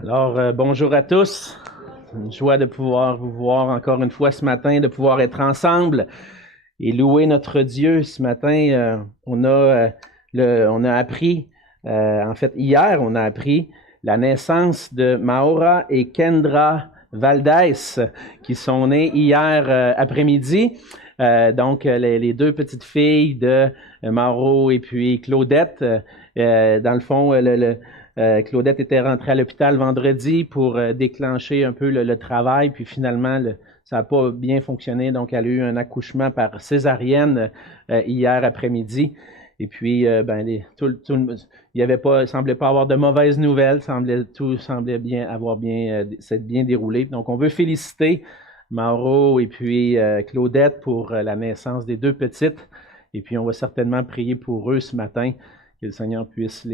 Bonjour à tous. C'est une joie de pouvoir vous voir encore une fois ce matin, de pouvoir être ensemble et louer notre Dieu. Ce matin, on a appris, en fait, hier, on a appris la naissance de Maura et Kendra Valdez, qui sont nés hier après-midi. Les deux petites filles de Mauro et puis Claudette. Dans le fond, Claudette était rentrée à l'hôpital vendredi pour déclencher un peu le travail, puis finalement, ça n'a pas bien fonctionné, donc elle a eu un accouchement par césarienne hier après-midi. Et puis, il semblait pas avoir de mauvaises nouvelles, tout semblait s'être bien déroulé. Donc, on veut féliciter Mauro et puis Claudette pour la naissance des deux petites. Et puis, on va certainement prier pour eux ce matin, que le Seigneur puisse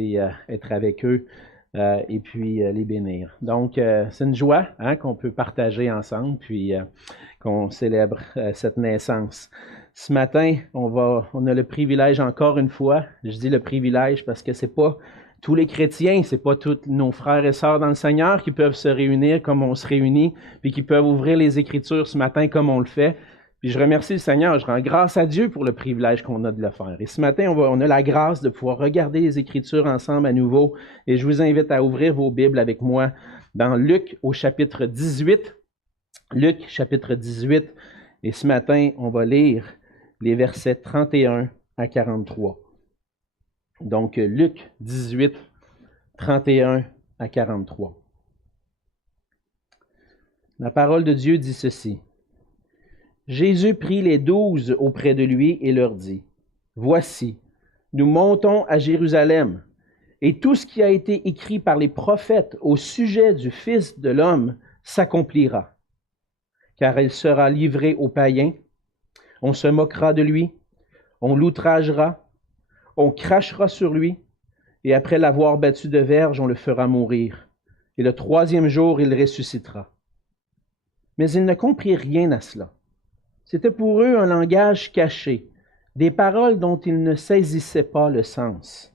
être avec eux et puis les bénir. Donc, c'est une joie qu'on peut partager ensemble, puis qu'on célèbre cette naissance. Ce matin, on a le privilège encore une fois, je dis le privilège parce que c'est pas tous les chrétiens, c'est pas tous nos frères et sœurs dans le Seigneur qui peuvent se réunir comme on se réunit, puis qui peuvent ouvrir les Écritures ce matin comme on le fait. Puis je remercie le Seigneur, je rends grâce à Dieu pour le privilège qu'on a de le faire. Et ce matin, on a la grâce de pouvoir regarder les Écritures ensemble à nouveau. Et je vous invite à ouvrir vos Bibles avec moi dans Luc au chapitre 18. Luc chapitre 18. Et ce matin, on va lire les versets 31 à 43. Donc, Luc 18, 31 à 43. La parole de Dieu dit ceci. Jésus prit les 12 auprès de lui et leur dit, « Voici, nous montons à Jérusalem, et tout ce qui a été écrit par les prophètes au sujet du Fils de l'homme s'accomplira. Car il sera livré aux païens, on se moquera de lui, on l'outragera, on crachera sur lui, et après l'avoir battu de verge, on le fera mourir. Et le troisième jour, il ressuscitera. » Mais ils ne comprirent rien à cela. C'était pour eux un langage caché, des paroles dont ils ne saisissaient pas le sens.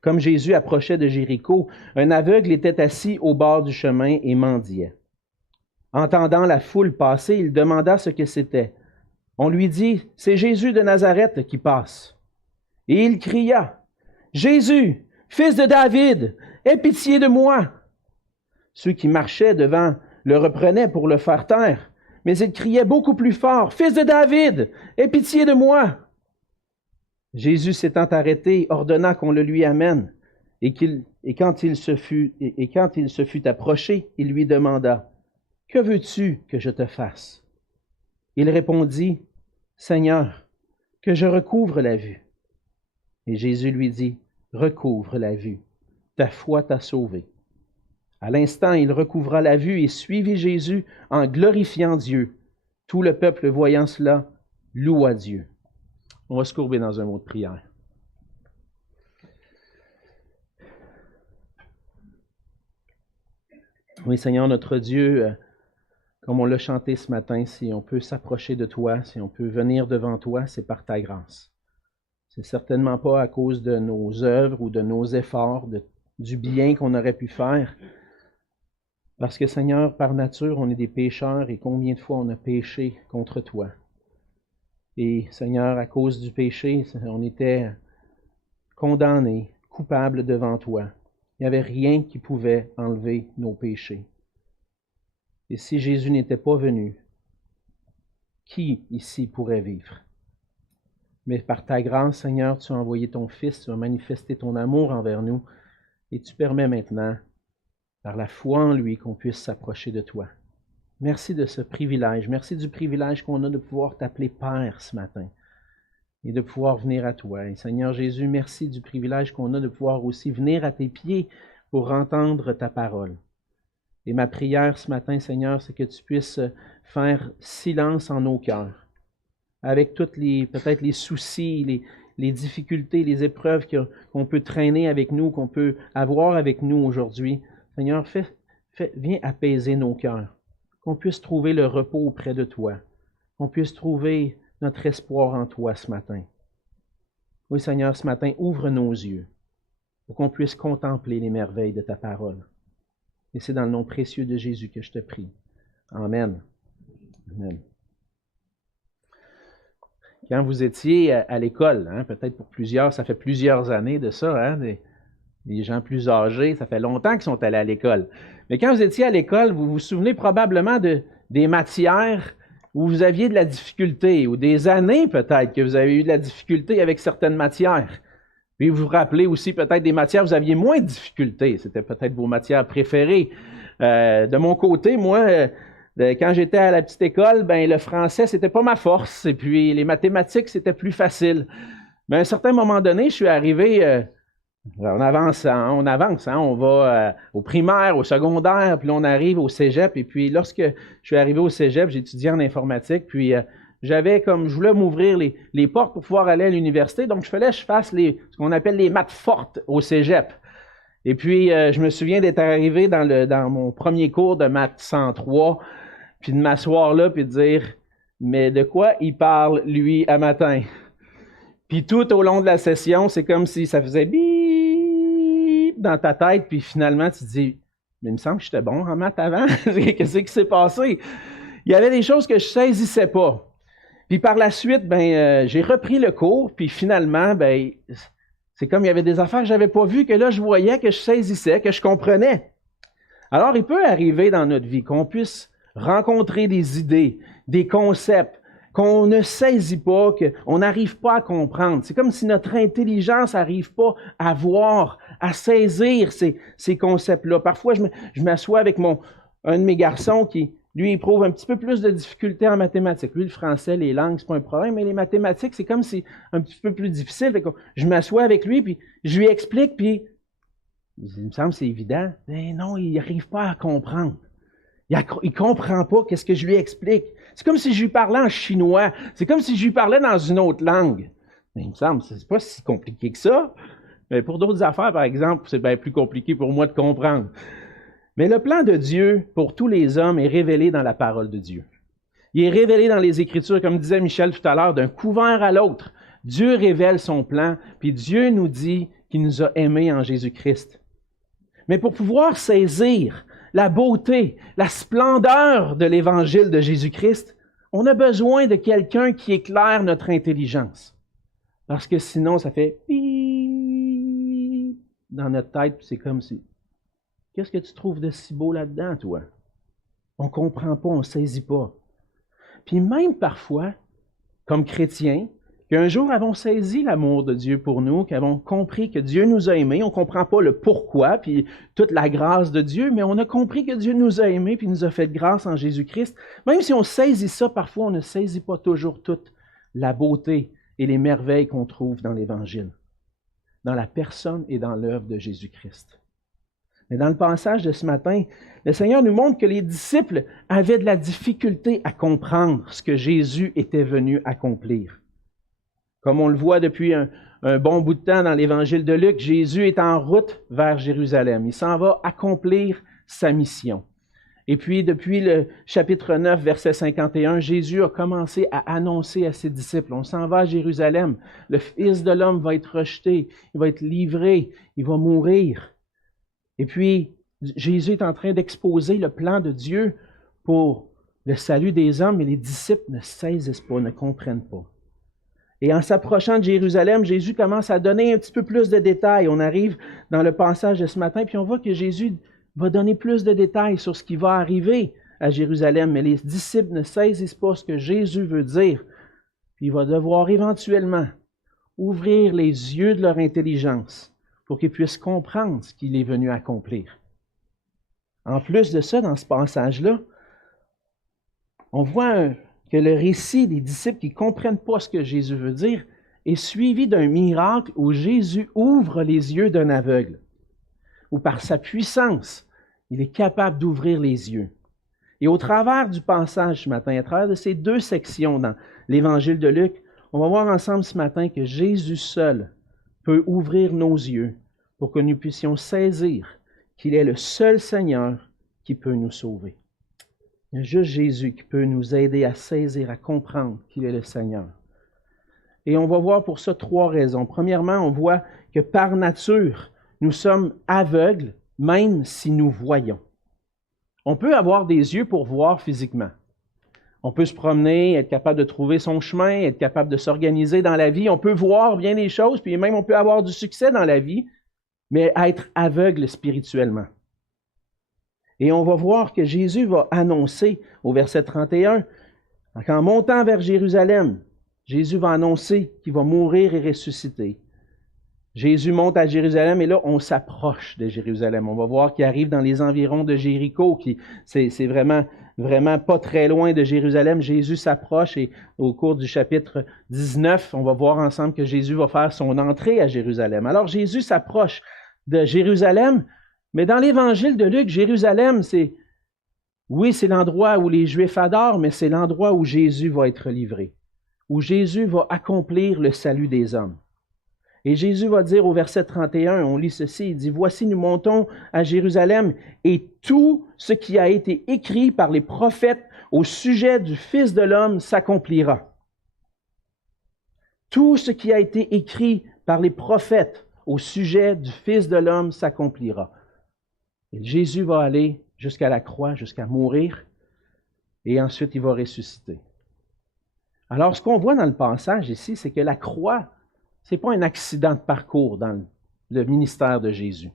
Comme Jésus approchait de Jéricho, un aveugle était assis au bord du chemin et mendiait. Entendant la foule passer, il demanda ce que c'était. On lui dit, « C'est Jésus de Nazareth qui passe. » Et il cria, « Jésus, fils de David, aie pitié de moi. » Ceux qui marchaient devant le reprenaient pour le faire taire. Mais il criait beaucoup plus fort, « Fils de David, aie pitié de moi! » Jésus s'étant arrêté, ordonna qu'on le lui amène. Et quand il se fut approché, il lui demanda, « Que veux-tu que je te fasse? » Il répondit, « Seigneur, que je recouvre la vue. » Et Jésus lui dit, « Recouvre la vue, ta foi t'a sauvé. » À l'instant, il recouvra la vue et suivit Jésus en glorifiant Dieu. Tout le peuple, voyant cela, loua Dieu. On va se courber dans un mot de prière. Oui, Seigneur, notre Dieu, comme on l'a chanté ce matin, si on peut s'approcher de toi, si on peut venir devant toi, c'est par ta grâce. C'est certainement pas à cause de nos œuvres ou de nos efforts, du bien qu'on aurait pu faire. Parce que, Seigneur, par nature, on est des pécheurs et combien de fois on a péché contre toi. Et, Seigneur, à cause du péché, on était condamnés, coupables devant toi. Il n'y avait rien qui pouvait enlever nos péchés. Et si Jésus n'était pas venu, qui ici pourrait vivre? Mais par ta grâce, Seigneur, tu as envoyé ton Fils, tu as manifesté ton amour envers nous et tu permets maintenant, par la foi en lui, qu'on puisse s'approcher de toi. Merci de ce privilège. Merci du privilège qu'on a de pouvoir t'appeler Père ce matin et de pouvoir venir à toi. Et Seigneur Jésus, merci du privilège qu'on a de pouvoir aussi venir à tes pieds pour entendre ta parole. Et ma prière ce matin, Seigneur, c'est que tu puisses faire silence en nos cœurs, avec toutes peut-être les soucis, les difficultés, les épreuves qu'on peut traîner avec nous, qu'on peut avoir avec nous aujourd'hui. Seigneur, viens apaiser nos cœurs, qu'on puisse trouver le repos auprès de toi, qu'on puisse trouver notre espoir en toi ce matin. Oui, Seigneur, ce matin, ouvre nos yeux pour qu'on puisse contempler les merveilles de ta parole. Et c'est dans le nom précieux de Jésus que je te prie. Amen. Amen. Quand vous étiez à l'école, peut-être pour plusieurs, ça fait plusieurs années de ça, des gens plus âgés, ça fait longtemps qu'ils sont allés à l'école. Mais quand vous étiez à l'école, vous vous souvenez probablement des matières où vous aviez de la difficulté, ou des années peut-être que vous avez eu de la difficulté avec certaines matières. Puis vous vous rappelez aussi peut-être des matières où vous aviez moins de difficulté. C'était peut-être vos matières préférées. De mon côté, moi, quand j'étais à la petite école, le français, c'était pas ma force. Et puis les mathématiques, c'était plus facile. Mais à un certain moment donné, je suis arrivé, on avance, on va au primaire, au secondaire, puis là, on arrive au cégep. Et puis lorsque je suis arrivé au cégep, j'étudiais en informatique, puis je voulais m'ouvrir les portes pour pouvoir aller à l'université, donc je fasse ce qu'on appelle les maths fortes au cégep. Et puis, je me souviens d'être arrivé dans mon premier cours de maths 103, puis de m'asseoir là, puis de dire, mais de quoi il parle, lui, à matin? Puis tout au long de la session, c'est comme si ça faisait bip dans ta tête, puis finalement, tu te dis, mais il me semble que j'étais bon en maths avant. Qu'est-ce qui s'est passé? Il y avait des choses que je saisissais pas. Puis par la suite, j'ai repris le cours, puis finalement, c'est comme il y avait des affaires que je n'avais pas vues, que là, je voyais, que je saisissais, que je comprenais. Alors, il peut arriver dans notre vie qu'on puisse rencontrer des idées, des concepts, qu'on ne saisit pas, qu'on n'arrive pas à comprendre. C'est comme si notre intelligence n'arrive pas à voir, à saisir ces concepts-là. Parfois, je m'assois avec un de mes garçons qui, lui, éprouve un petit peu plus de difficultés en mathématiques. Lui, le français, les langues, c'est pas un problème, mais les mathématiques, c'est comme si un petit peu plus difficile. Fait que je m'assois avec lui, puis je lui explique, puis il me semble que c'est évident. Mais non, il n'arrive pas à comprendre. Il ne comprend pas qu'est-ce que je lui explique. C'est comme si je lui parlais en chinois. C'est comme si je lui parlais dans une autre langue. Mais il me semble que c'est pas si compliqué que ça. Mais pour d'autres affaires, par exemple, c'est bien plus compliqué pour moi de comprendre. Mais le plan de Dieu pour tous les hommes est révélé dans la parole de Dieu. Il est révélé dans les Écritures, comme disait Michel tout à l'heure, d'un couvert à l'autre. Dieu révèle son plan, puis Dieu nous dit qu'il nous a aimés en Jésus-Christ. Mais pour pouvoir saisir la beauté, la splendeur de l'Évangile de Jésus-Christ, on a besoin de quelqu'un qui éclaire notre intelligence. Parce que sinon, ça fait dans notre tête, c'est comme si... Qu'est-ce que tu trouves de si beau là-dedans, toi? On ne comprend pas, on ne saisit pas. Puis même parfois, comme chrétiens, qu'un jour avons saisi l'amour de Dieu pour nous, qu'avons compris que Dieu nous a aimés, on ne comprend pas le pourquoi, puis toute la grâce de Dieu, mais on a compris que Dieu nous a aimés, puis nous a fait grâce en Jésus-Christ. Même si on saisit ça, parfois on ne saisit pas toujours toute la beauté et les merveilles qu'on trouve dans l'Évangile, dans la personne et dans l'œuvre de Jésus-Christ. Mais dans le passage de ce matin, le Seigneur nous montre que les disciples avaient de la difficulté à comprendre ce que Jésus était venu accomplir. Comme on le voit depuis un bon bout de temps dans l'Évangile de Luc, Jésus est en route vers Jérusalem. Il s'en va accomplir sa mission. Et puis, depuis le chapitre 9, verset 51, Jésus a commencé à annoncer à ses disciples, on s'en va à Jérusalem, le Fils de l'homme va être rejeté, il va être livré, il va mourir. Et puis, Jésus est en train d'exposer le plan de Dieu pour le salut des hommes, mais les disciples ne saisissent pas, ne comprennent pas. Et en s'approchant de Jérusalem, Jésus commence à donner un petit peu plus de détails. On arrive dans le passage de ce matin, puis on voit que Jésus va donner plus de détails sur ce qui va arriver à Jérusalem, mais les disciples ne saisissent pas ce que Jésus veut dire. Puis il va devoir éventuellement ouvrir les yeux de leur intelligence pour qu'ils puissent comprendre ce qu'il est venu accomplir. En plus de ça, dans ce passage-là, on voit que le récit des disciples qui ne comprennent pas ce que Jésus veut dire est suivi d'un miracle où Jésus ouvre les yeux d'un aveugle, où par sa puissance, il est capable d'ouvrir les yeux. Et au travers du passage ce matin, à travers de ces deux sections dans l'Évangile de Luc, on va voir ensemble ce matin que Jésus seul peut ouvrir nos yeux pour que nous puissions saisir qu'il est le seul Seigneur qui peut nous sauver. Il y a juste Jésus qui peut nous aider à saisir, à comprendre qu'il est le Seigneur. Et on va voir pour ça trois raisons. Premièrement, on voit que par nature, nous sommes aveugles, même si nous voyons. On peut avoir des yeux pour voir physiquement. On peut se promener, être capable de trouver son chemin, être capable de s'organiser dans la vie. On peut voir bien les choses, puis même on peut avoir du succès dans la vie, mais être aveugle spirituellement. Et on va voir que Jésus va annoncer au verset 31, qu'en montant vers Jérusalem, Jésus va annoncer qu'il va mourir et ressusciter. Jésus monte à Jérusalem et là, on s'approche de Jérusalem. On va voir qu'il arrive dans les environs de Jéricho, c'est vraiment pas très loin de Jérusalem. Jésus s'approche et au cours du chapitre 19, on va voir ensemble que Jésus va faire son entrée à Jérusalem. Alors Jésus s'approche de Jérusalem, mais dans l'évangile de Luc, Jérusalem, c'est l'endroit où les Juifs adorent, mais c'est l'endroit où Jésus va être livré, où Jésus va accomplir le salut des hommes. Et Jésus va dire au verset 31, on lit ceci, il dit, « Voici, nous montons à Jérusalem, et tout ce qui a été écrit par les prophètes au sujet du Fils de l'homme s'accomplira. » Tout ce qui a été écrit par les prophètes au sujet du Fils de l'homme s'accomplira. Et Jésus va aller jusqu'à la croix, jusqu'à mourir, et ensuite il va ressusciter. Alors, ce qu'on voit dans le passage ici, c'est que la croix, ce n'est pas un accident de parcours dans le ministère de Jésus.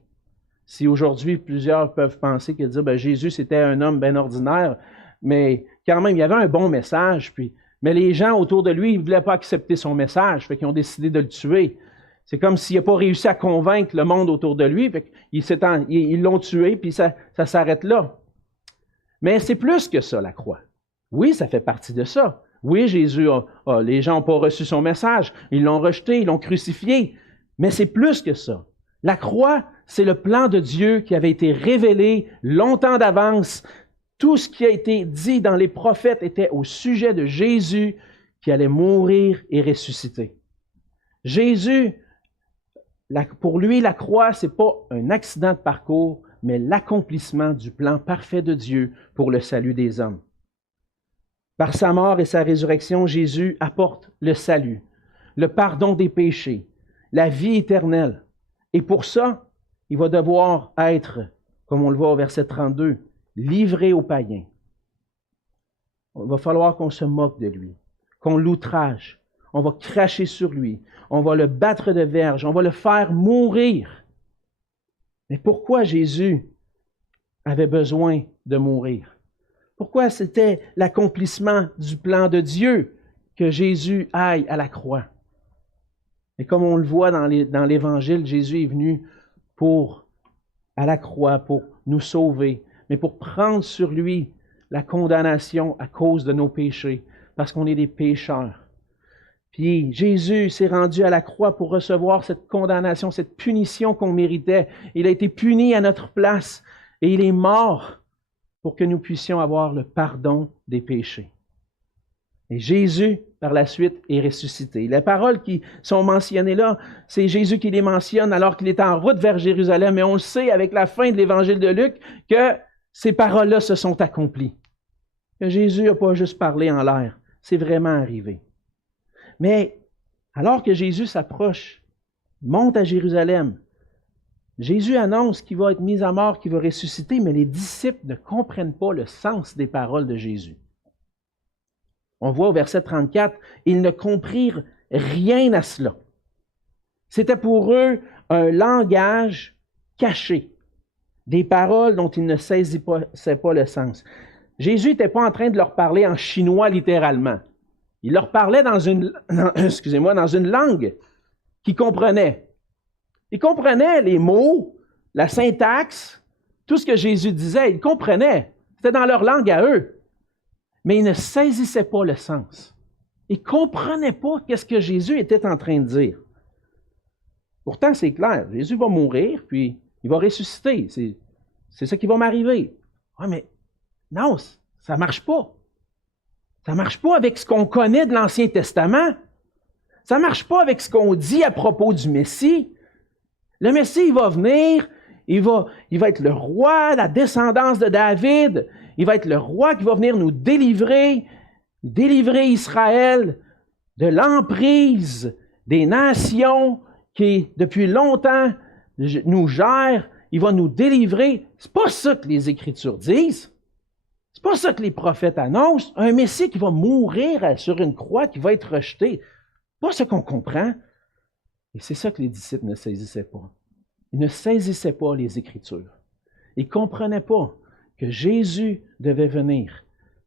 Si aujourd'hui, plusieurs peuvent penser que dire, Jésus, c'était un homme bien ordinaire, mais quand même, il y avait un bon message, mais les gens autour de lui, ils ne voulaient pas accepter son message, fait qu'ils ont décidé de le tuer. C'est comme s'il n'a pas réussi à convaincre le monde autour de lui, fait ils l'ont tué, puis ça s'arrête là. Mais c'est plus que ça, la croix. Oui, ça fait partie de ça. Oui, Jésus, les gens n'ont pas reçu son message, ils l'ont rejeté, ils l'ont crucifié, mais c'est plus que ça. La croix, c'est le plan de Dieu qui avait été révélé longtemps d'avance. Tout ce qui a été dit dans les prophètes était au sujet de Jésus qui allait mourir et ressusciter. Jésus, pour lui, la croix, ce n'est pas un accident de parcours, mais l'accomplissement du plan parfait de Dieu pour le salut des hommes. Par sa mort et sa résurrection, Jésus apporte le salut, le pardon des péchés, la vie éternelle. Et pour ça, il va devoir être, comme on le voit au verset 32, livré aux païens. Il va falloir qu'on se moque de lui, qu'on l'outrage. On va cracher sur lui, on va le battre de verge, on va le faire mourir. Mais pourquoi Jésus avait besoin de mourir? Pourquoi c'était l'accomplissement du plan de Dieu que Jésus aille à la croix? Et comme on le voit dans l'Évangile, Jésus est venu à la croix pour nous sauver, mais pour prendre sur lui la condamnation à cause de nos péchés, parce qu'on est des pécheurs. Puis Jésus s'est rendu à la croix pour recevoir cette condamnation, cette punition qu'on méritait. Il a été puni à notre place et il est mort pour que nous puissions avoir le pardon des péchés. Et Jésus, par la suite, est ressuscité. Les paroles qui sont mentionnées là, c'est Jésus qui les mentionne alors qu'il est en route vers Jérusalem. Et on le sait avec la fin de l'Évangile de Luc que ces paroles-là se sont accomplies. Que Jésus n'a pas juste parlé en l'air, c'est vraiment arrivé. Mais alors que Jésus s'approche, monte à Jérusalem, Jésus annonce qu'il va être mis à mort, qu'il va ressusciter, mais les disciples ne comprennent pas le sens des paroles de Jésus. On voit au verset 34, ils ne comprirent rien à cela. C'était pour eux un langage caché, des paroles dont ils ne saisissaient pas le sens. Jésus n'était pas en train de leur parler en chinois littéralement. Il leur parlait dans une langue qu'ils comprenaient. Ils comprenaient les mots, la syntaxe, tout ce que Jésus disait, ils comprenaient. C'était dans leur langue à eux. Mais ils ne saisissaient pas le sens. Ils ne comprenaient pas ce que Jésus était en train de dire. Pourtant, c'est clair, Jésus va mourir, puis il va ressusciter. C'est ça qui va m'arriver. Oui, mais non, ça ne marche pas. Ça ne marche pas avec ce qu'on connaît de l'Ancien Testament. Ça ne marche pas avec ce qu'on dit à propos du Messie. Le Messie, il va venir, il va être le roi, la descendance de David. Il va être le roi qui va venir nous délivrer Israël de l'emprise des nations qui, depuis longtemps, nous gèrent. Il va nous délivrer. C'est pas ça que les Écritures disent. C'est pas ça que les prophètes annoncent. Un Messie qui va mourir sur une croix, qui va être rejeté. Pas ce qu'on comprend. Et c'est ça que les disciples ne saisissaient pas. Ils ne saisissaient pas les Écritures. Ils ne comprenaient pas que Jésus devait venir.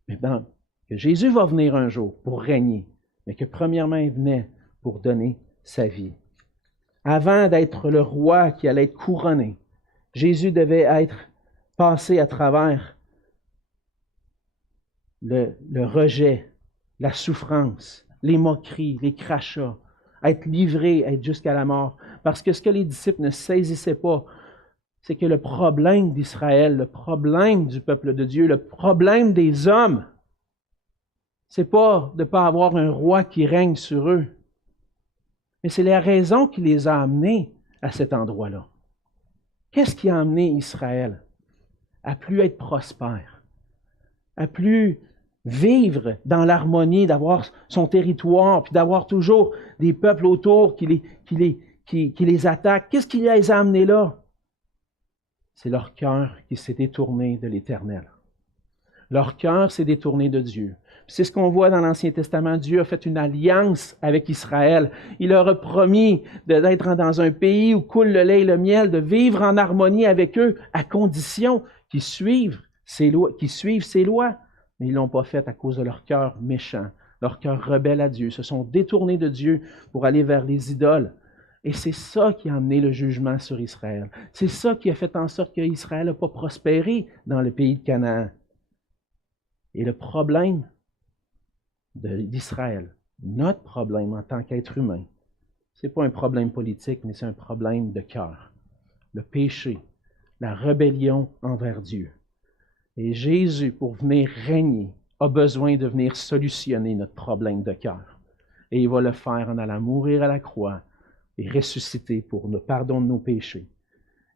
Que Jésus va venir un jour pour régner, mais que premièrement, il venait pour donner sa vie. Avant d'être le roi qui allait être couronné, Jésus devait être passé à travers le rejet, la souffrance, les moqueries, les crachats, être livré, être jusqu'à la mort. Parce que ce que les disciples ne saisissaient pas, c'est que le problème d'Israël, le problème du peuple de Dieu, le problème des hommes, c'est pas de ne pas avoir un roi qui règne sur eux, mais c'est la raison qui les a amenés à cet endroit-là. Qu'est-ce qui a amené Israël à plus être prospère, à plus vivre dans l'harmonie, d'avoir son territoire, puis d'avoir toujours des peuples autour qui les attaquent? Qu'est-ce qui les a amenés là? C'est leur cœur qui s'est détourné de l'Éternel. Leur cœur s'est détourné de Dieu. C'est ce qu'on voit dans l'Ancien Testament. Dieu a fait une alliance avec Israël. Il leur a promis d'être dans un pays où coule le lait et le miel, de vivre en harmonie avec eux, à condition qu'ils suivent ses lois. Mais ils ne l'ont pas fait à cause de leur cœur méchant, leur cœur rebelle à Dieu. Ils se sont détournés de Dieu pour aller vers les idoles. Et c'est ça qui a amené le jugement sur Israël. C'est ça qui a fait en sorte qu'Israël n'a pas prospéré dans le pays de Canaan. Et le problème d'Israël, notre problème en tant qu'être humain, ce n'est pas un problème politique, mais c'est un problème de cœur. Le péché, la rébellion envers Dieu. Et Jésus, pour venir régner, a besoin de venir solutionner notre problème de cœur. Et il va le faire en allant mourir à la croix et ressusciter pour le pardon de nos péchés.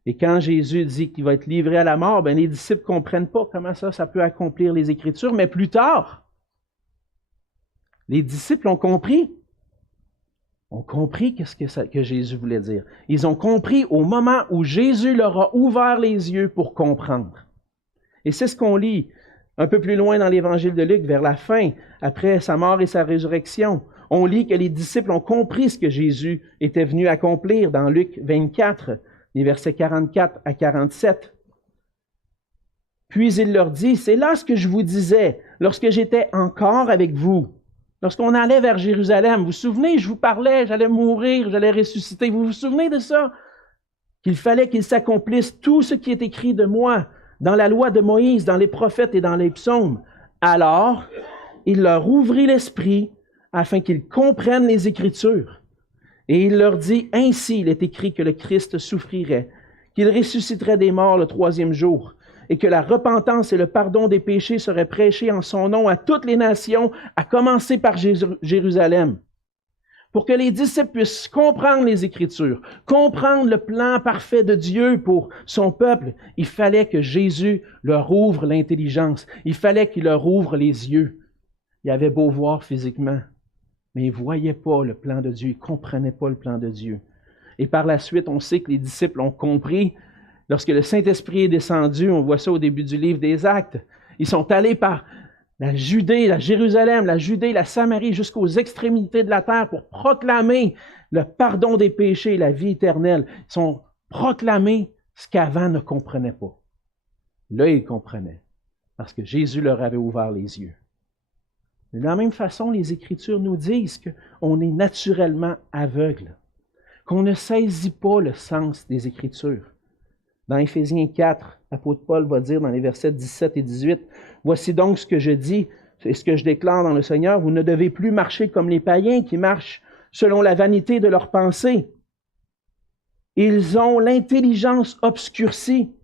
Et quand Jésus dit qu'il va être livré à la mort, les disciples ne comprennent pas comment ça peut accomplir les Écritures, mais plus tard, les disciples ont compris. Ont compris qu'est-ce que Jésus voulait dire. Ils ont compris au moment où Jésus leur a ouvert les yeux pour comprendre. Et c'est ce qu'on lit un peu plus loin dans l'Évangile de Luc, vers la fin, après sa mort et sa résurrection. On lit que les disciples ont compris ce que Jésus était venu accomplir dans Luc 24, les versets 44 à 47. Puis il leur dit, c'est là ce que je vous disais, lorsque j'étais encore avec vous, lorsqu'on allait vers Jérusalem. Vous vous souvenez, je vous parlais, j'allais mourir, j'allais ressusciter. Vous vous souvenez de ça? Qu'il fallait qu'il s'accomplisse tout ce qui est écrit de moi dans la loi de Moïse, dans les prophètes et dans les psaumes. Alors, il leur ouvrit l'esprit afin qu'ils comprennent les Écritures. Et il leur dit, ainsi il est écrit que le Christ souffrirait, qu'il ressusciterait des morts le troisième jour, et que la repentance et le pardon des péchés seraient prêchés en son nom à toutes les nations, à commencer par Jérusalem. Pour que les disciples puissent comprendre les Écritures, comprendre le plan parfait de Dieu pour son peuple, il fallait que Jésus leur ouvre l'intelligence, il fallait qu'il leur ouvre les yeux. Ils avaient beau voir physiquement, mais ils ne voyaient pas le plan de Dieu, ils ne comprenaient pas le plan de Dieu. Et par la suite, on sait que les disciples ont compris. Lorsque le Saint-Esprit est descendu, on voit ça au début du livre des Actes, ils sont allés par la Judée, la Jérusalem, la Judée, la Samarie, jusqu'aux extrémités de la terre pour proclamer le pardon des péchés et la vie éternelle. Ils sont proclamés ce qu'avant ne comprenaient pas. Là, ils comprenaient, parce que Jésus leur avait ouvert les yeux. Mais de la même façon, les Écritures nous disent qu'on est naturellement aveugle, qu'on ne saisit pas le sens des Écritures. Dans Éphésiens 4, l'apôtre Paul va dire dans les versets 17 et 18, « Voici donc ce que je dis, et ce que je déclare dans le Seigneur, vous ne devez plus marcher comme les païens qui marchent selon la vanité de leurs pensées. Ils ont l'intelligence obscurcie,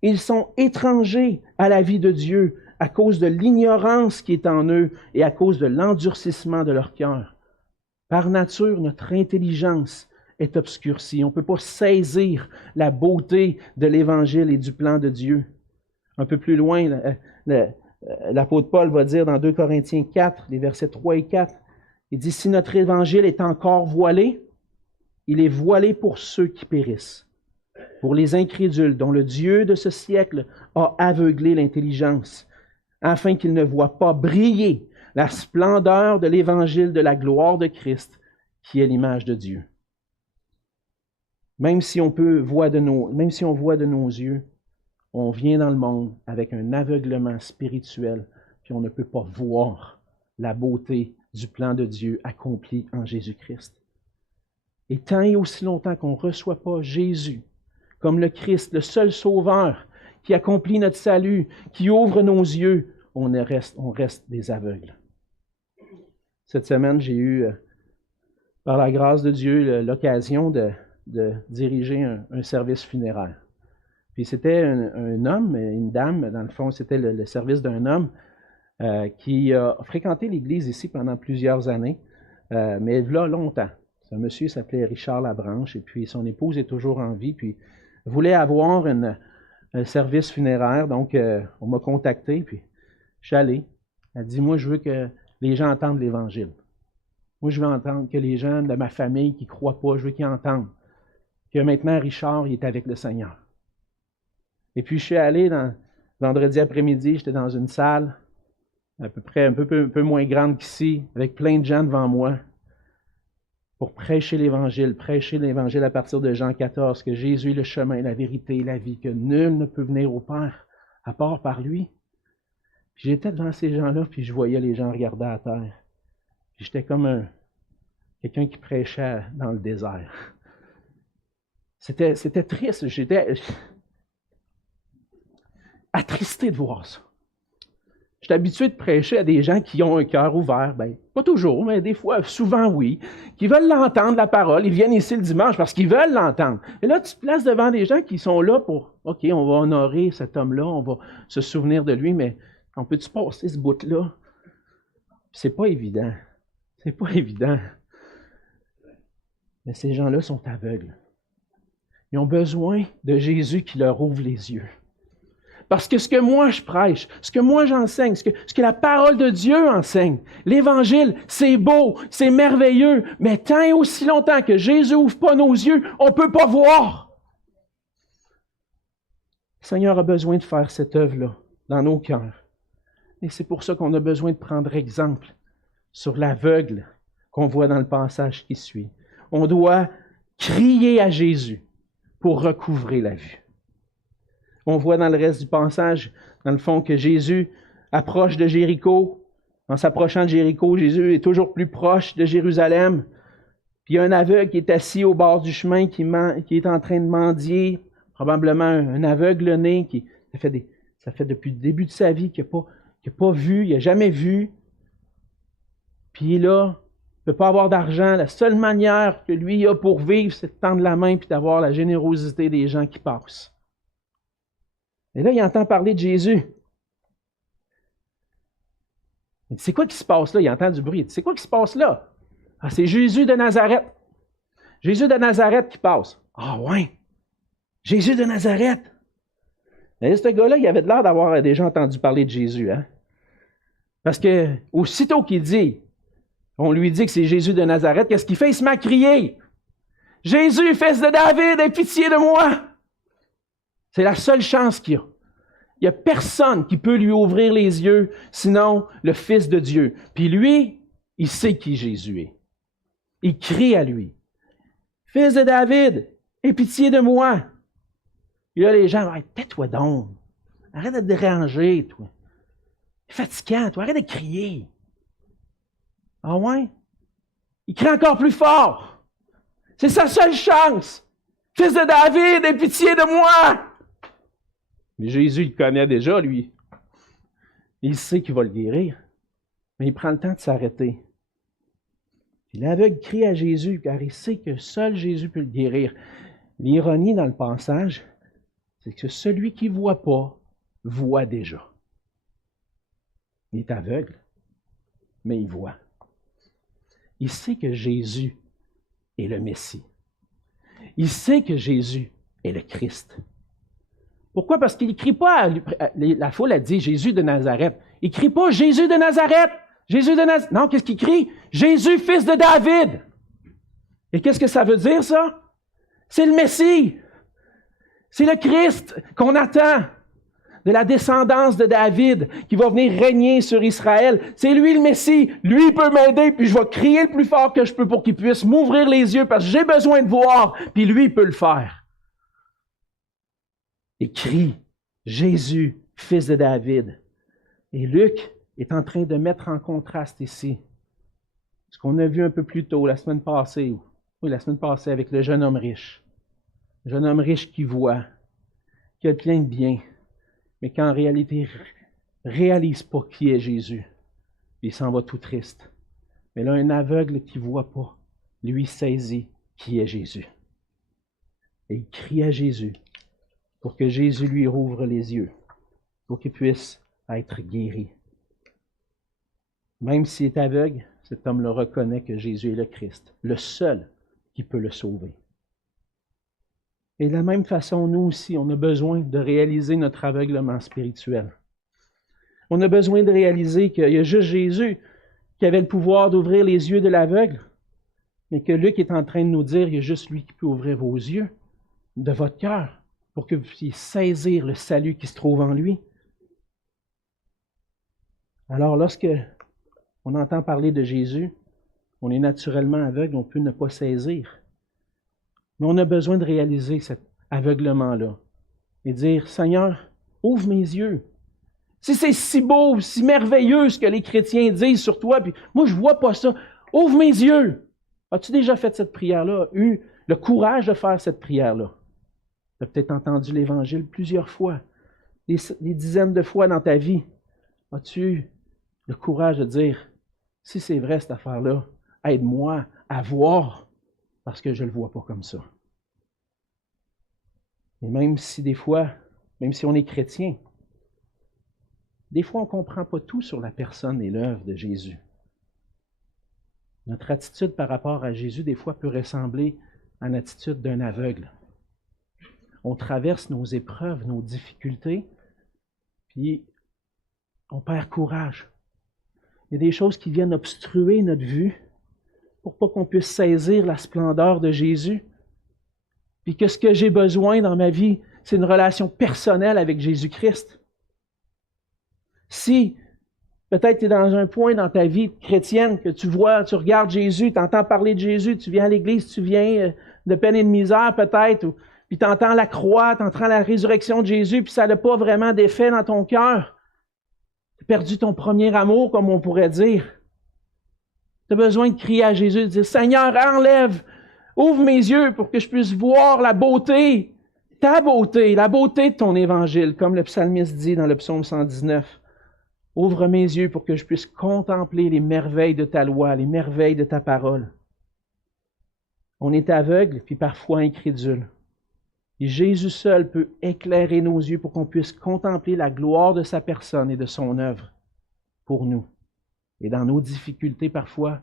ils sont étrangers à la vie de Dieu à cause de l'ignorance qui est en eux et à cause de l'endurcissement de leur cœur. Par nature, notre intelligence est obscurcie. On ne peut pas saisir la beauté de l'Évangile et du plan de Dieu. Un peu plus loin, l'apôtre Paul va dire dans 2 Corinthiens 4, les versets 3 et 4, il dit « Si notre Évangile est encore voilé, il est voilé pour ceux qui périssent, pour les incrédules dont le Dieu de ce siècle a aveuglé l'intelligence, afin qu'ils ne voient pas briller la splendeur de l'évangile de la gloire de Christ, qui est l'image de Dieu. Même si on voit de nos yeux, on vient dans le monde avec un aveuglement spirituel, puis on ne peut pas voir la beauté du plan de Dieu accompli en Jésus-Christ. Et tant et aussi longtemps qu'on ne reçoit pas Jésus comme le Christ, le seul sauveur qui accomplit notre salut, qui ouvre nos yeux, on reste des aveugles. Cette semaine, j'ai eu, par la grâce de Dieu, l'occasion de diriger un service funéraire. Puis c'était un homme et une dame, dans le fond, c'était le service d'un homme qui a fréquenté l'Église ici pendant plusieurs années, mais là, longtemps. Ce monsieur s'appelait Richard Labranche, et puis son épouse est toujours en vie, puis voulait avoir un service funéraire, donc on m'a contacté, puis je suis allé. Elle dit, moi, je veux que les gens entendent l'Évangile. Moi, je veux entendre que les gens de ma famille qui ne croient pas, je veux qu'ils entendent que maintenant, Richard, il est avec le Seigneur. Et puis, je suis allé vendredi après-midi, j'étais dans une salle, à peu près un peu moins grande qu'ici, avec plein de gens devant moi, pour prêcher l'Évangile à partir de Jean 14, que Jésus est le chemin, la vérité et la vie, que nul ne peut venir au Père à part par lui. Puis j'étais devant ces gens-là, puis je voyais les gens regarder à terre. Puis j'étais comme quelqu'un qui prêchait dans le désert. C'était triste, j'étais attristé de voir ça. J'étais habitué de prêcher à des gens qui ont un cœur ouvert, pas toujours, mais des fois, souvent oui, qui veulent l'entendre, la parole. Ils viennent ici le dimanche parce qu'ils veulent l'entendre. Et là, tu te places devant des gens qui sont là pour, OK, on va honorer cet homme-là, on va se souvenir de lui, mais on peut-tu passer ce bout-là? C'est pas évident. C'est pas évident. Mais ces gens-là sont aveugles. Ils ont besoin de Jésus qui leur ouvre les yeux. Parce que ce que moi je prêche, ce que moi j'enseigne, ce que la parole de Dieu enseigne, l'Évangile, c'est beau, c'est merveilleux, mais tant et aussi longtemps que Jésus n'ouvre pas nos yeux, on ne peut pas voir. Le Seigneur a besoin de faire cette œuvre-là dans nos cœurs. Et c'est pour ça qu'on a besoin de prendre exemple sur l'aveugle qu'on voit dans le passage qui suit. On doit crier à Jésus pour recouvrer la vue. On voit dans le reste du passage, dans le fond, que Jésus approche de Jéricho. En s'approchant de Jéricho, Jésus est toujours plus proche de Jérusalem. Puis il y a un aveugle qui est assis au bord du chemin, qui est en train de mendier, probablement un aveugle-né, ça fait depuis le début de sa vie qu'il n'a pas vu, il n'a jamais vu. Puis là, il ne peut pas avoir d'argent. La seule manière que lui a pour vivre, c'est de tendre la main et d'avoir la générosité des gens qui passent. Et là, il entend parler de Jésus. Il dit, c'est quoi qui se passe là? Il entend du bruit. Il dit, c'est quoi qui se passe là? Ah, c'est Jésus de Nazareth. Jésus de Nazareth qui passe. Ah ouais, Jésus de Nazareth. Et ce gars-là, il avait l'air d'avoir déjà entendu parler de Jésus. Hein? Parce que aussitôt qu'il dit, on lui dit que c'est Jésus de Nazareth, qu'est-ce qu'il fait? Il se met à crier. Jésus, fils de David, aie pitié de moi. C'est la seule chance qu'il a. Il n'y a personne qui peut lui ouvrir les yeux, sinon le Fils de Dieu. Puis lui, il sait qui Jésus est. Il crie à lui. Fils de David, aie pitié de moi. Puis là, les gens vont tais-toi donc. Arrête de te déranger, toi. C'est fatigant, toi. Arrête de crier. Ah ouais? Il crie encore plus fort. C'est sa seule chance. Fils de David, aie pitié de moi. Mais Jésus, il le connaît déjà, lui. Il sait qu'il va le guérir. Mais il prend le temps de s'arrêter. Puis l'aveugle crie à Jésus, car il sait que seul Jésus peut le guérir. L'ironie dans le passage, c'est que celui qui ne voit pas, voit déjà. Il est aveugle, mais il voit. Il sait que Jésus est le Messie. Il sait que Jésus est le Christ. Pourquoi? Parce qu'il ne crie pas, la foule a dit Jésus de Nazareth. Il ne crie pas Jésus de Nazareth. Jésus de Nazareth. Non, qu'est-ce qu'il crie? Jésus, fils de David. Et qu'est-ce que ça veut dire, ça? C'est le Messie. C'est le Christ qu'on attend. de la descendance de David, qui va venir régner sur Israël. C'est lui le Messie. Lui, il peut m'aider, puis je vais crier le plus fort que je peux pour qu'il puisse m'ouvrir les yeux, parce que j'ai besoin de voir, puis lui, il peut le faire. Il crie, Jésus, fils de David. Et Luc est en train de mettre en contraste ici ce qu'on a vu un peu plus tôt, la semaine passée avec le jeune homme riche. Le jeune homme riche qui voit, qui a plein de biens, mais qui en réalité ne réalise pas qui est Jésus. Puis il s'en va tout triste. Mais là, un aveugle qui ne voit pas, lui saisit qui est Jésus. Et il crie à Jésus pour que Jésus lui rouvre les yeux, pour qu'il puisse être guéri. Même s'il est aveugle, cet homme le reconnaît que Jésus est le Christ, le seul qui peut le sauver. Et de la même façon, nous aussi, on a besoin de réaliser notre aveuglement spirituel. On a besoin de réaliser qu'il y a juste Jésus qui avait le pouvoir d'ouvrir les yeux de l'aveugle, mais que Luc est en train de nous dire qu'il y a juste lui qui peut ouvrir vos yeux de votre cœur pour que vous puissiez saisir le salut qui se trouve en lui. Alors, lorsque on entend parler de Jésus, on est naturellement aveugle, on peut ne pas saisir. Mais on a besoin de réaliser cet aveuglement-là et dire, Seigneur, ouvre mes yeux. Si c'est si beau, si merveilleux ce que les chrétiens disent sur toi, puis moi je ne vois pas ça, ouvre mes yeux. As-tu déjà fait cette prière-là, eu le courage de faire cette prière-là? Tu as peut-être entendu l'Évangile plusieurs fois, des dizaines de fois dans ta vie. As-tu eu le courage de dire, si c'est vrai cette affaire-là, aide-moi à voir, parce que je ne le vois pas comme ça. Et même si des fois, même si on est chrétien, des fois on ne comprend pas tout sur la personne et l'œuvre de Jésus. Notre attitude par rapport à Jésus, des fois, peut ressembler à l'attitude d'un aveugle. On traverse nos épreuves, nos difficultés, puis on perd courage. Il y a des choses qui viennent obstruer notre vue pour pas qu'on puisse saisir la splendeur de Jésus. Puis que ce que j'ai besoin dans ma vie, c'est une relation personnelle avec Jésus-Christ. Si peut-être tu es dans un point dans ta vie chrétienne que tu vois, tu regardes Jésus, tu entends parler de Jésus, tu viens à l'église, tu viens de peine et de misère peut-être, puis tu entends la croix, tu entends la résurrection de Jésus, puis ça n'a pas vraiment d'effet dans ton cœur. Tu as perdu ton premier amour, comme on pourrait dire. Tu as besoin de crier à Jésus, de dire, Seigneur, enlève, ouvre mes yeux pour que je puisse voir la beauté, ta beauté, la beauté de ton évangile, comme le psalmiste dit dans le psaume 119. Ouvre mes yeux pour que je puisse contempler les merveilles de ta loi, les merveilles de ta parole. On est aveugle, puis parfois incrédule. Et Jésus seul peut éclairer nos yeux pour qu'on puisse contempler la gloire de sa personne et de son œuvre pour nous. Et dans nos difficultés, parfois,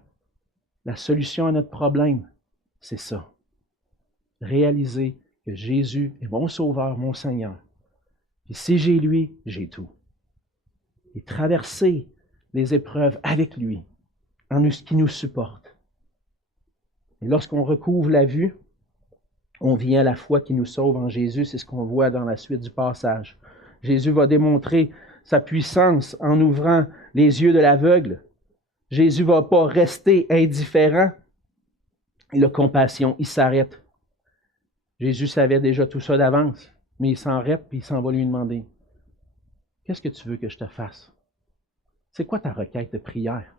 la solution à notre problème, c'est ça. Réaliser que Jésus est mon Sauveur, mon Seigneur. Et si j'ai lui, j'ai tout. Et traverser les épreuves avec lui, en ce qui nous supporte. Et lorsqu'on recouvre la vue, on vient à la foi qui nous sauve en Jésus. C'est ce qu'on voit dans la suite du passage. Jésus va démontrer sa puissance en ouvrant les yeux de l'aveugle. Jésus ne va pas rester indifférent. Il a compassion, il s'arrête. Jésus savait déjà tout ça d'avance, mais il s'arrête et il s'en va lui demander, qu'est-ce que tu veux que je te fasse? C'est quoi ta requête de prière?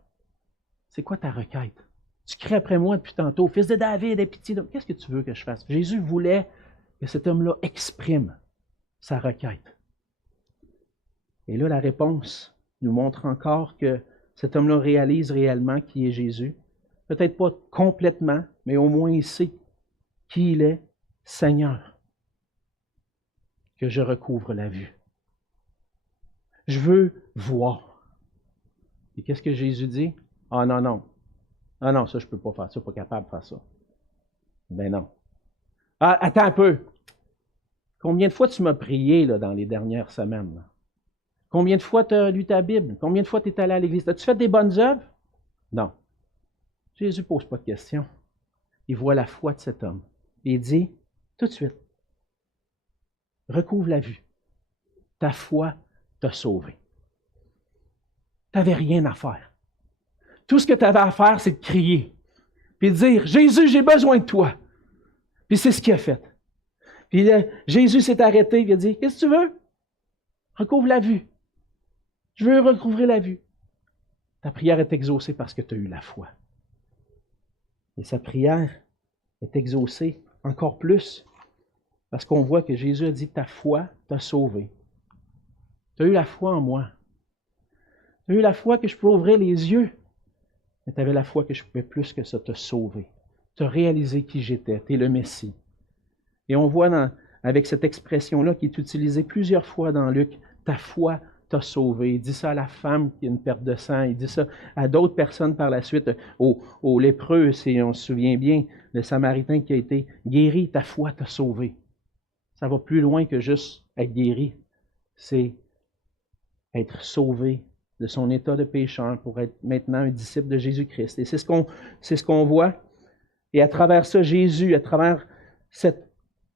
C'est quoi ta requête? Tu cries après moi depuis tantôt, fils de David, aie pitié de moi. Qu'est-ce que tu veux que je fasse? Jésus voulait que cet homme-là exprime sa requête. Et là, la réponse nous montre encore que cet homme-là réalise réellement qui est Jésus. Peut-être pas complètement, mais au moins il sait qui il est, Seigneur. Que je recouvre la vue. Je veux voir. Et qu'est-ce que Jésus dit? Ah non, non. Ah non, ça, je ne peux pas faire ça, je ne suis pas capable de faire ça. Ben non. Ah, attends un peu. Combien de fois tu m'as prié là, dans les dernières semaines? Là? Combien de fois tu as lu ta Bible? Combien de fois tu es allé à l'église? As-tu fait des bonnes œuvres? Non. Jésus ne pose pas de questions. Il voit la foi de cet homme. Et il dit, tout de suite, recouvre la vue. Ta foi t'a sauvé. Tu n'avais rien à faire. Tout ce que tu avais à faire, c'est de crier. Puis de dire, Jésus, j'ai besoin de toi. Puis c'est ce qu'il a fait. Puis là, Jésus s'est arrêté, il a dit, qu'est-ce que tu veux? Recouvre la vue. Je veux recouvrir la vue. Ta prière est exaucée parce que tu as eu la foi. Et sa prière est exaucée encore plus parce qu'on voit que Jésus a dit, ta foi t'a sauvé. Tu as eu la foi en moi. Tu as eu la foi que je pouvais ouvrir les yeux. Mais tu avais la foi que je pouvais plus que ça te sauver. Tu as réalisé qui j'étais. Tu es le Messie. Et on voit avec cette expression-là qui est utilisée plusieurs fois dans Luc, ta foi t'a sauvé. Il dit ça à la femme qui a une perte de sang. Il dit ça à d'autres personnes par la suite, aux lépreux, si on se souvient bien, le Samaritain qui a été guéri, ta foi t'a sauvé. Ça va plus loin que juste être guéri. C'est être sauvé de son état de pécheur pour être maintenant un disciple de Jésus-Christ. Et c'est ce qu'on voit. Et à travers ça, Jésus, à travers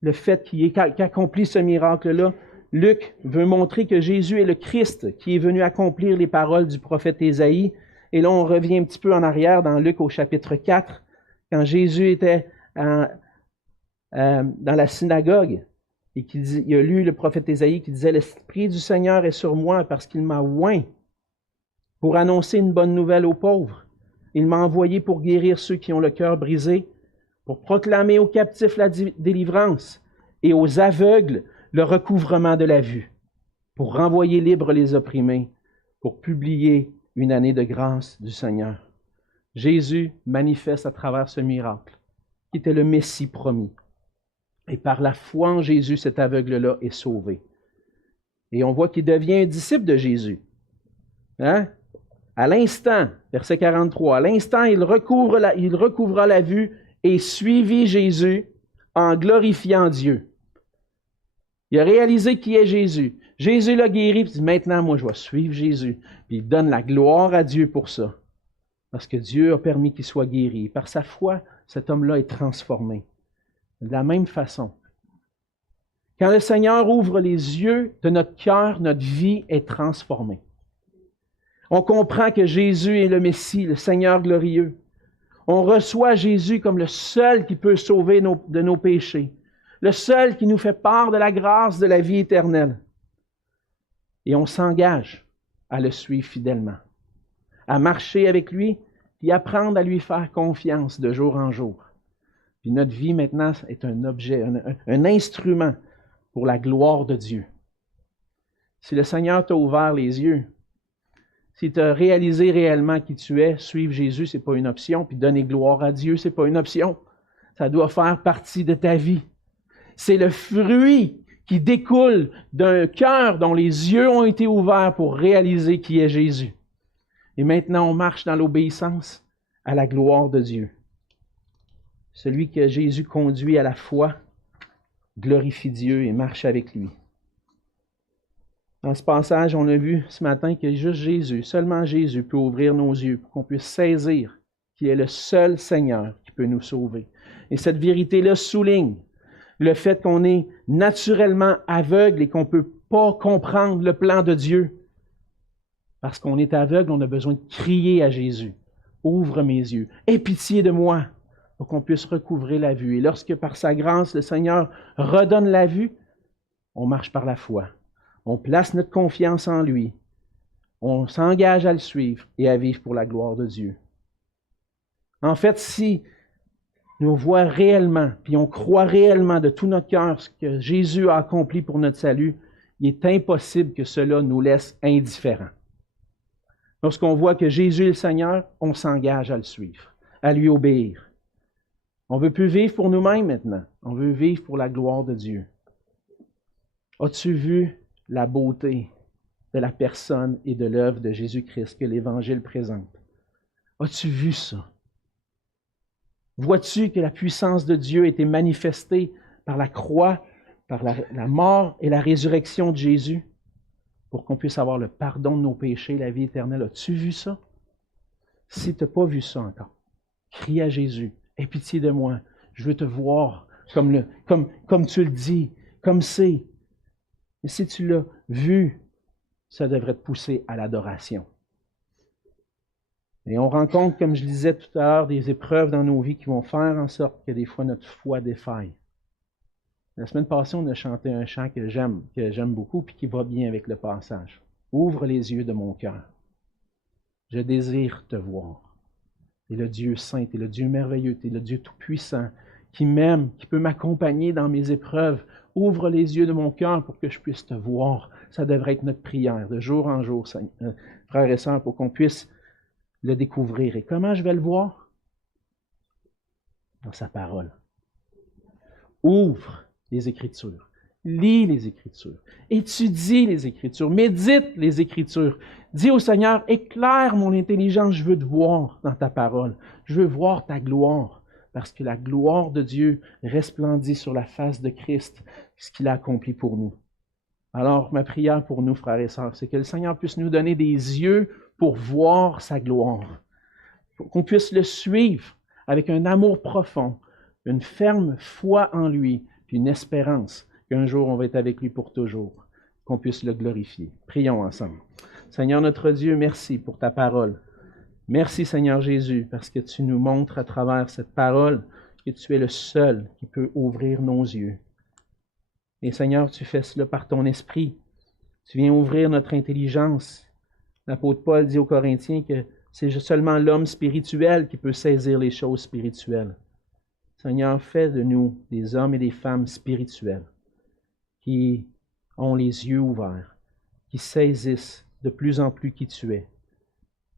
le fait qu'il accomplit ce miracle-là, Luc veut montrer que Jésus est le Christ qui est venu accomplir les paroles du prophète Ésaïe. Et là, on revient un petit peu en arrière dans Luc au chapitre 4, quand Jésus était dans la synagogue et il a lu le prophète Ésaïe qui disait « L'Esprit du Seigneur est sur moi parce qu'il m'a oint pour annoncer une bonne nouvelle aux pauvres. Il m'a envoyé pour guérir ceux qui ont le cœur brisé, pour proclamer aux captifs la délivrance et aux aveugles le recouvrement de la vue, pour renvoyer libres les opprimés, pour publier une année de grâce du Seigneur. » Jésus manifeste à travers ce miracle, qui était le Messie promis. Et par la foi en Jésus, cet aveugle-là est sauvé. Et on voit qu'il devient un disciple de Jésus. Hein? À l'instant, verset 43, à l'instant, il recouvra la vue et suivit Jésus en glorifiant Dieu. Il a réalisé qui est Jésus. Jésus l'a guéri, puis il dit, maintenant, moi, je vais suivre Jésus. Puis il donne la gloire à Dieu pour ça. Parce que Dieu a permis qu'il soit guéri. Par sa foi, cet homme-là est transformé. De la même façon, quand le Seigneur ouvre les yeux de notre cœur, notre vie est transformée. On comprend que Jésus est le Messie, le Seigneur glorieux. On reçoit Jésus comme le seul qui peut sauver de nos péchés, le seul qui nous fait part de la grâce de la vie éternelle. Et on s'engage à le suivre fidèlement, à marcher avec lui, puis apprendre à lui faire confiance de jour en jour. Puis notre vie maintenant est un objet, un instrument pour la gloire de Dieu. Si le Seigneur t'a ouvert les yeux, si tu as réalisé réellement qui tu es, suivre Jésus, ce n'est pas une option, puis donner gloire à Dieu, ce n'est pas une option. Ça doit faire partie de ta vie. C'est le fruit qui découle d'un cœur dont les yeux ont été ouverts pour réaliser qui est Jésus. Et maintenant, on marche dans l'obéissance à la gloire de Dieu. Celui que Jésus conduit à la foi glorifie Dieu et marche avec lui. Dans ce passage, on a vu ce matin que juste Jésus, seulement Jésus peut ouvrir nos yeux pour qu'on puisse saisir qu'il est le seul Seigneur qui peut nous sauver. Et cette vérité-là souligne le fait qu'on est naturellement aveugle et qu'on ne peut pas comprendre le plan de Dieu. Parce qu'on est aveugle, on a besoin de crier à Jésus. Ouvre mes yeux. Aie pitié de moi pour qu'on puisse recouvrer la vue. Et lorsque par sa grâce, le Seigneur redonne la vue, on marche par la foi. On place notre confiance en lui. On s'engage à le suivre et à vivre pour la gloire de Dieu. En fait, si nous voyons réellement, puis on croit réellement de tout notre cœur ce que Jésus a accompli pour notre salut, il est impossible que cela nous laisse indifférents. Lorsqu'on voit que Jésus est le Seigneur, on s'engage à le suivre, à lui obéir. On ne veut plus vivre pour nous-mêmes maintenant. On veut vivre pour la gloire de Dieu. As-tu vu la beauté de la personne et de l'œuvre de Jésus-Christ que l'Évangile présente? As-tu vu ça? Vois-tu que la puissance de Dieu a été manifestée par la croix, par la mort et la résurrection de Jésus pour qu'on puisse avoir le pardon de nos péchés, la vie éternelle? As-tu vu ça? Si tu n'as pas vu ça encore, crie à Jésus. Aie pitié de moi. Je veux te voir comme tu le dis, comme c'est. Et si tu l'as vu, ça devrait te pousser à l'adoration. Et on rencontre, comme je disais tout à l'heure, des épreuves dans nos vies qui vont faire en sorte que des fois notre foi défaille. La semaine passée, on a chanté un chant que j'aime beaucoup puis qui va bien avec le passage. Ouvre les yeux de mon cœur. Je désire te voir. Tu es le Dieu saint, tu es le Dieu merveilleux, tu es le Dieu tout-puissant qui m'aime, qui peut m'accompagner dans mes épreuves. Ouvre les yeux de mon cœur pour que je puisse te voir. Ça devrait être notre prière de jour en jour, frères et sœurs, pour qu'on puisse le découvrir. Et comment je vais le voir? Dans sa parole. Ouvre les Écritures. Lis les Écritures. Étudie les Écritures. Médite les Écritures. Dis au Seigneur, éclaire mon intelligence, je veux te voir dans ta parole. Je veux voir ta gloire. Parce que la gloire de Dieu resplendit sur la face de Christ, ce qu'il a accompli pour nous. Alors, ma prière pour nous, frères et sœurs, c'est que le Seigneur puisse nous donner des yeux pour voir sa gloire. Qu'on puisse le suivre avec un amour profond, une ferme foi en lui, puis une espérance qu'un jour on va être avec lui pour toujours, qu'on puisse le glorifier. Prions ensemble. Seigneur notre Dieu, merci pour ta parole. Merci Seigneur Jésus, parce que tu nous montres à travers cette parole que tu es le seul qui peut ouvrir nos yeux. Et Seigneur, tu fais cela par ton esprit. Tu viens ouvrir notre intelligence. L'apôtre Paul dit aux Corinthiens que c'est seulement l'homme spirituel qui peut saisir les choses spirituelles. Seigneur, fais de nous des hommes et des femmes spirituels qui ont les yeux ouverts, qui saisissent de plus en plus qui tu es.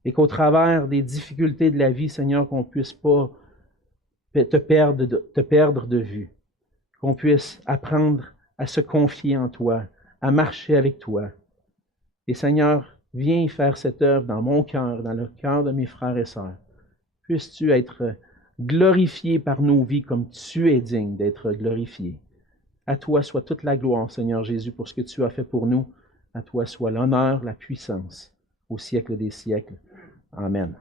Et qu'au travers des difficultés de la vie, Seigneur, qu'on ne puisse pas te perdre de vue, qu'on puisse apprendre à se confier en toi, à marcher avec toi. Et Seigneur, viens faire cette œuvre dans mon cœur, dans le cœur de mes frères et sœurs. Puisses-tu être glorifié par nos vies comme tu es digne d'être glorifié. À toi soit toute la gloire, Seigneur Jésus, pour ce que tu as fait pour nous. À toi soit l'honneur, la puissance, au siècle des siècles. Amen.